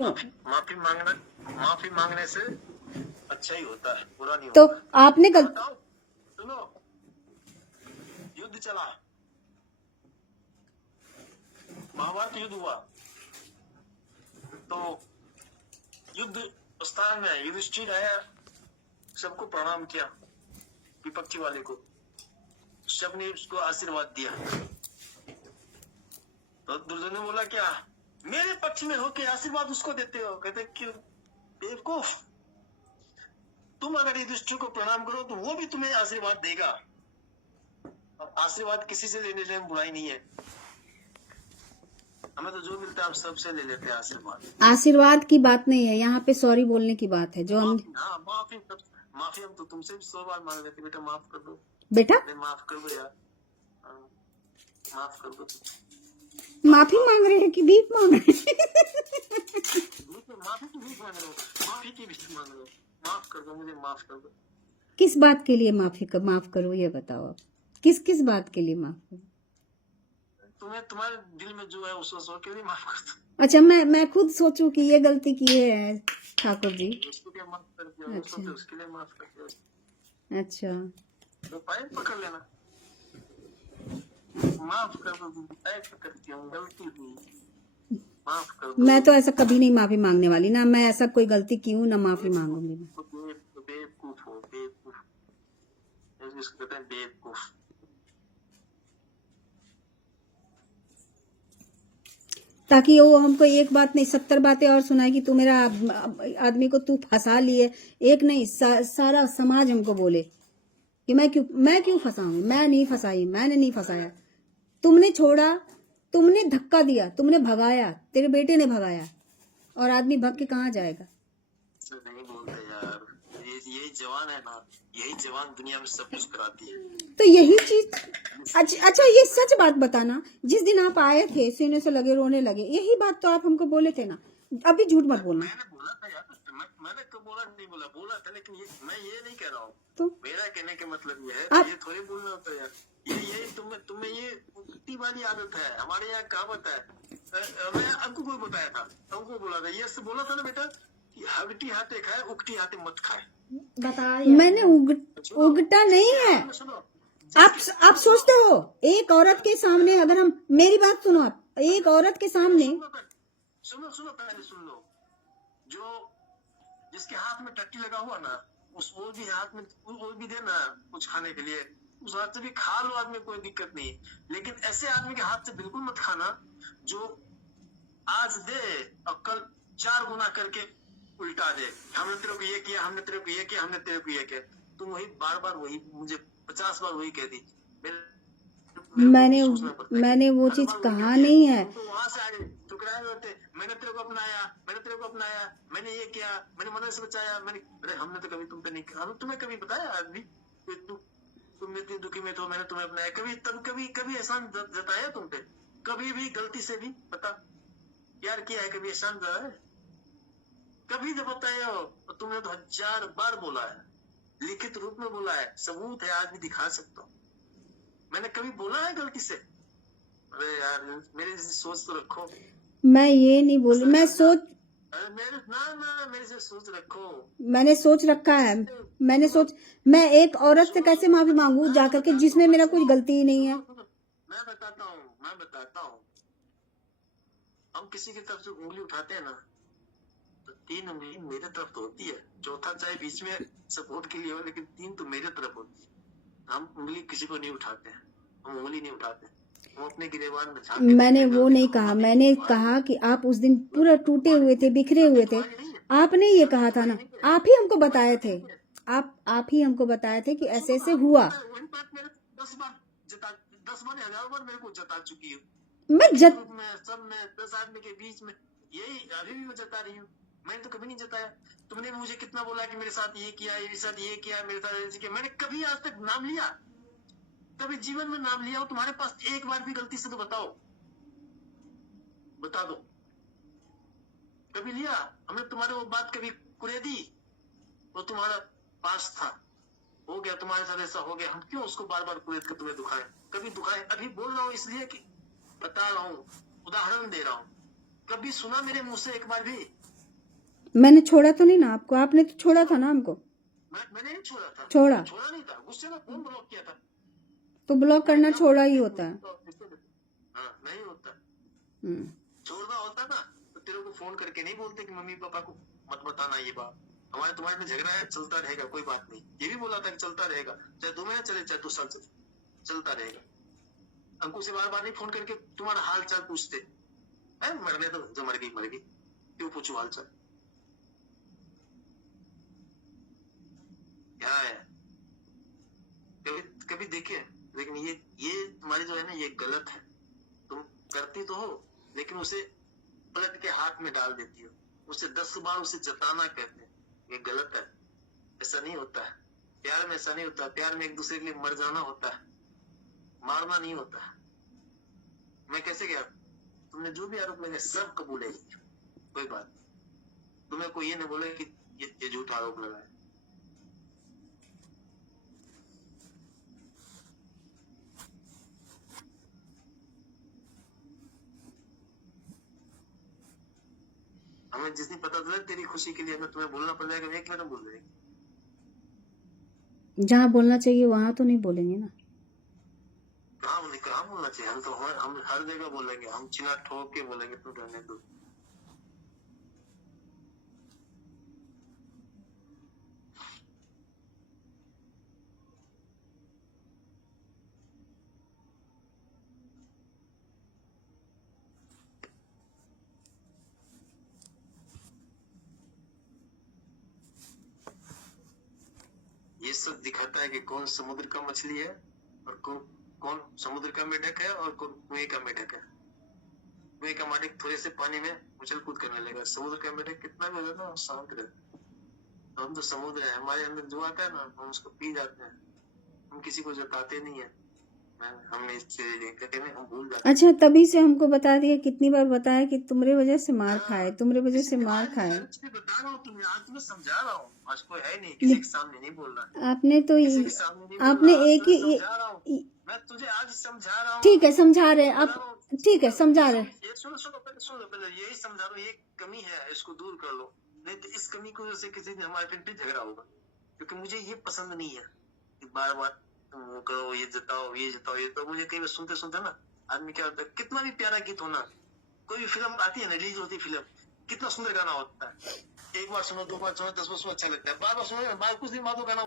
माफी मांगने से अच्छा ही होता है, बुरा नहीं तो होता। आपने बताओ, सुनो, युद्ध चला, महाभारत युद्ध हुआ, तो युद्ध स्थान में युधिष्ठिर आया, सबको प्रणाम किया, विपक्षी वाले को, सबने उसको आशीर्वाद दिया। तो दुर्योधन ने बोला, क्या मेरे पक्ष में हो के आशीर्वाद उसको देते हो? कहते क्यों बेवकूफ, तुम अगर युधिष्ठिर को प्रणाम करो तो वो भी तुम्हें आशीर्वाद देगा। आशीर्वाद किसी से लेने में बुराई नहीं है, हमें तो जो मिलता है हम सबसे ले लेते हैं आशीर्वाद। आशीर्वाद की बात नहीं है, यहाँ पे सॉरी बोलने की बात है। जो हम माफी हम तो तुमसे भी 100 बार मांग लेते, बेटा माफ कर दो, बेटा माफ कर दो यार, माफ कर दो। माफी मांग रहे हैं कि भीख मांग रहे हैं? माफी की भीख मांग रहे हो, माफी की भीख मांग रहे हो, माफ कर दो, मुझे माफ कर दो। किस बात के लिए माफ करो ये बताओ आप, किस किस बात के लिए माफ करो? तुम्हें तुम्हारे दिल में जो है उस के लिए माफ कर दो। अच्छा, मैं खुद सोचूं कि ये गलती की है ठाकुर जी। उसको क्या माफ कर दिया, अच्छा, उसके लिए माफ कर दिया। अच्छा, तो पैर पकड़ लेना, माफ कर दो, पैर पकड़ती हूँ, गलती हुई, माफ कर दो। मैं तो ऐसा कभी नहीं माफी मांगने वाली, ना मैं ऐसा कोई गलती की हूँ, ना माफी मांगूंगी मैं। बेवकूफ हो, बेवकूफ, जिसको कहते हैं बेवकूफ। ताकि वो हमको एक बात नहीं 70 बातें और सुनाए कि तू मेरा आदमी को तू फंसा लिए। एक नहीं सारा समाज हमको बोले कि मैं क्यों फंसाऊंगी। मैं नहीं फंसाई, मैंने नहीं फंसाया, तुमने छोड़ा, तुमने धक्का दिया, तुमने भगाया, तेरे बेटे ने भगाया, और आदमी भग के कहाँ जाएगा? नहीं बोलते यार, यही जवान है ना, यही जवान दुनिया में सब कुछ कराती है। तो यही चीज अच्छा ये सच बात बताना, जिस दिन आप आए थे सीने से लगे रोने लगे, यही बात तो आप हमको बोले थे ना। अभी झूठ मत बोलना। मैंने बोला था यार, मैंने तो बोला था, लेकिन मैं ये नहीं कह रहा हूँ। तो मेरा कहने का मतलब ये है, ये थोड़ी बोलना होता है यार, ये तुम्हें ये उक्ति वाली आदत है। हमारे यहाँ कहावत है, मैं अंकु को बताया था, अंकु बोला था, ये बोला था ना बेटा कि हगटी हाथे खाए, उगटी हाथे मत खाए। मैंने उगटा नहीं है। आप सोचते हो एक औरत के सामने, अगर हम, मेरी बात सुनो, आप एक औरत के सामने, सुनो पहले सुन लो, जो जिसके हाथ में टट्टी लगा हुआ ना, वो भी हाथ में वो भी देना कुछ खाने के लिए, उस हाथ से भी खा लो आदमी, कोई दिक्कत नहीं। लेकिन ऐसे आदमी के हाथ से बिल्कुल मत खाना जो आज दे और कल 4 गुना करके उल्टा दे। हमने तेरे को ये किया, हमने तेरे को ये किया, हमने तेरे को ये किया, तुम वही बार बार वही मुझे 50 बार वही कह दी। मैंने वो चीज कहा नहीं है। तो वहां से आए ठुकराए होते, मैंने तेरे को अपनाया, मैंने ये किया, मैंने मदद से बचाया, अरे हमने तो कभी तुम पे नहीं, हम तुम्हें कभी बताया आदमी तुम इतनी दुखी में तो मैंने तुम्हें अपनाया? कभी एहसान जताया तुम पे? कभी भी गलती से भी बता, प्यार किया है, कभी एहसान जताया है? कभी तो बताया हो, और तुमने तो 1000 बार बोला है, लिखित रूप में बोला है, सबूत है, आज भी दिखा सकता हूँ। मैंने कभी बोला है गलती से? अरे यार, मेरी सोच तो रखो। मैं ये नहीं बोल, मैं सोच, मेरे से सोच रखो। मैंने सोच रखा है। मैं एक औरत से कैसे माफी मांगू जाकर के, जिसमें मेरा कुछ गलती ही नहीं है। मैं बताता हूँ, हम किसी की तरफ से उंगली उठाते हैं ना, तो 3 उंगली मेरे तरफ तो होती है, चौथा चाहे बीच में सपोर्ट के लिए हो, लेकिन 3 तो मेरे तरफ होती है। हम उंगली किसी को नहीं उठाते हैं, हम उंगली नहीं उठाते, हम अपने गिरेबान में झांक के मैंने वो नहीं कहा, मैंने कहा कि आप उस दिन पूरा टूटे हुए थे, बिखरे हुए थे। आपने ये कहा था ना, आप ही हमको बताए थे, आप ही हमको बताए थे कि ऐसे ऐसे हुआ। 10 बार 1000 बार मेरे को जता चुकी हूँ, मैं सब में 10 आदमी के बीच में, यही अभी भी मैं जता रही हूँ। मैंने तो कभी नहीं जताया। तुमने मुझे कितना बोला कि मेरे साथ ये किया, मेरे साथ ये किया, मेरे साथ ऐसे किया, मैंने कभी आज तक नाम लिया? कभी जीवन में नाम लिया हो तुम्हारे पास एक बार भी गलती से? तो बताओ, बता दो, कभी लिया हमने तुम्हारे? वो बात कभी कुरेदी? वो तुम्हारा पास था, हो गया, तुम्हारे साथ ऐसा हो गया, हम क्यों उसको बार बार कुरेद कर तुम्हें दुखाए? कभी दुखाए? अभी बोल रहा हूँ इसलिए कि बता रहा हूँ, उदाहरण दे रहा हूँ। कभी सुना मेरे मुंह से एक बार भी मैंने छोड़ा तो नहीं ना आपको, आपने तो छोड़ा था ना हमको। मैंने नहीं छोड़ा था, छोड़ा छोड़ा नहीं था, गुस्से में फोन ब्लॉक किया था। तो ब्लॉक करना छोड़ा ही होता है। हाँ, नहीं होता। हम्म। छोड़ना होता ना तो तेरे को फोन करके नहीं बोलते कि मम्मी पापा को मत बताना ये बात, हमारे तुम्हारे में झगड़ा है, चलता रहेगा, कोई बात नहीं। ये भी बोला था कि चलता रहेगा, चाहे 2 महीने चले चाहे 2 साल चले, चलता रहेगा। अंकु से बार बार नहीं फोन करके तुम्हारा हाल चाल पूछते हैं, मरने तो जो मर गई, क्यों पूछू हाल चाल, क्या है। कभी कभी देखे, लेकिन ये तुम्हारी जो है ना, ये गलत है। तुम करती तो हो लेकिन उसे पलट के हाथ में डाल देती हो, उसे 10 बार उसे जताना कहते हैं, ये गलत है। ऐसा नहीं होता है प्यार में, ऐसा नहीं होता। प्यार में एक दूसरे के लिए मर जाना होता है, मारना नहीं होता है। मैं कैसे गया, तुमने जो भी आरोप लगाए सब कबूल है, कोई बात। तुम्हें कोई ये नहीं बोले कि ये झूठा आरोप लगाए। हमें जिस दिन पता चला तेरी खुशी के लिए हमें तुम्हें बोलना पड़ जाएगा, एक मिनट बोल देंगे। जहाँ बोलना चाहिए वहां तो नहीं बोलेंगे ना। कहाँ बोलना चाहिए, हम हर जगह बोलेंगे, हम चिना ठोक के बोलेंगे, तुम रहने दो। ये सब दिखाता है कि कौन समुद्र का मछली है और कौन समुद्र का मेढक है और कौन कुएं का मेढक है। कुएं का मेढक थोड़े से पानी में उछल कूद करने लगेगा, समुद्र का मेढक कितना भी होगा ना शांत रहता है। हम तो समुद्र है, हमारे अंदर जो आता है ना हम उसको पी जाते हैं, हम किसी को जताते नहीं है। हमने इससे हम भूल जाते। अच्छा, तभी से हमको बता दिया, कितनी बार बताया कि तुम्हारे वजह से मार खाए, तुम्हारे वजह से मार खाए। बता रहा हूँ तुम्हें, आज तुम्हें समझा रहा हूँ, आज कोई है नहीं, किसी के सामने नहीं बोल रहा। आपने तो किसी के सामने नहीं बोल आपने रहा, एक ही समझा रहा हूँ मैं तुझे, आज समझा रहा हूँ। ठीक है समझा रहे आप, ठीक है समझा रहे। ये सुनो पहले यही समझा रहा हूँ, ये कमी है, इसको दूर कर लो, नहीं तो इस कमी की वजह से किसी दिन हमारे फिर झगड़ा होगा। क्योंकि मुझे ये पसंद नहीं है कि बार बार तुम वो करो, ये जताओ, ये जताओ, ये तो मुझे कई बार सुनते सुनते ना आदमी क्या होता है, कितना भी प्यारा गीत होना, कोई भी फिल्म आती है ना, रिलीज होती है फिल्म, कितना सुंदर गाना होता है, एक बार सुनो, 2 बार सुनो, 10 बार सुनो, अच्छा लगता है, बार बार सुनो, कुछ दिन बाद वो गाना